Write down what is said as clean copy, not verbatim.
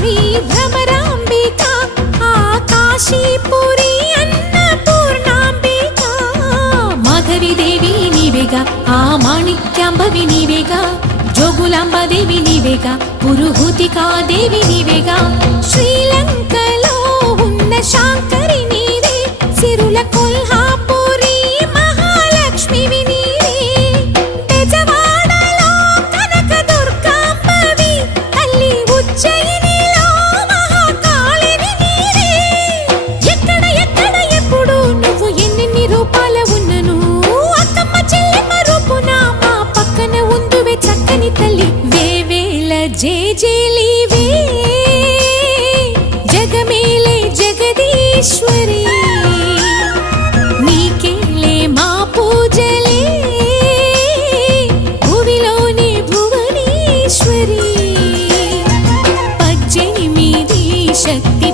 శ్రీ భ్రమరాంబిక ఆ కాశీపురి అన్నపూర్ణాంబిక మాధవి దేవి నీవేగా ఆ మాణిక్యాంబవి నీవేగా జోగులాంబదేవి నీవేగా పురుహూతికా దేవి నీవేగా శ్రీలంకలో ఉన్న శాంకరి నీవే సిరుల కొల్హాపురి మహాలక్ష్మివి నీవే బెజవాడలో కనక దుర్గాంబవి తల్లి ఉజ్జయినిలో మహాకాళివి నీవే ఎక్కడ ఎక్కడ ఎప్పుడు నువ్వు ఎన్నెన్ని రూపాల ఉన్నను అక్కమ్మ చెల్లెమ్మ రూపున మా పక్కన ఉందువే చక్కని తల్లి వేవేల జేజేలివే జగమేలే జగదీశ్వరి నీకేలే మా పూజలే భువిలోని భువనేశ్వరి 18 శక్తి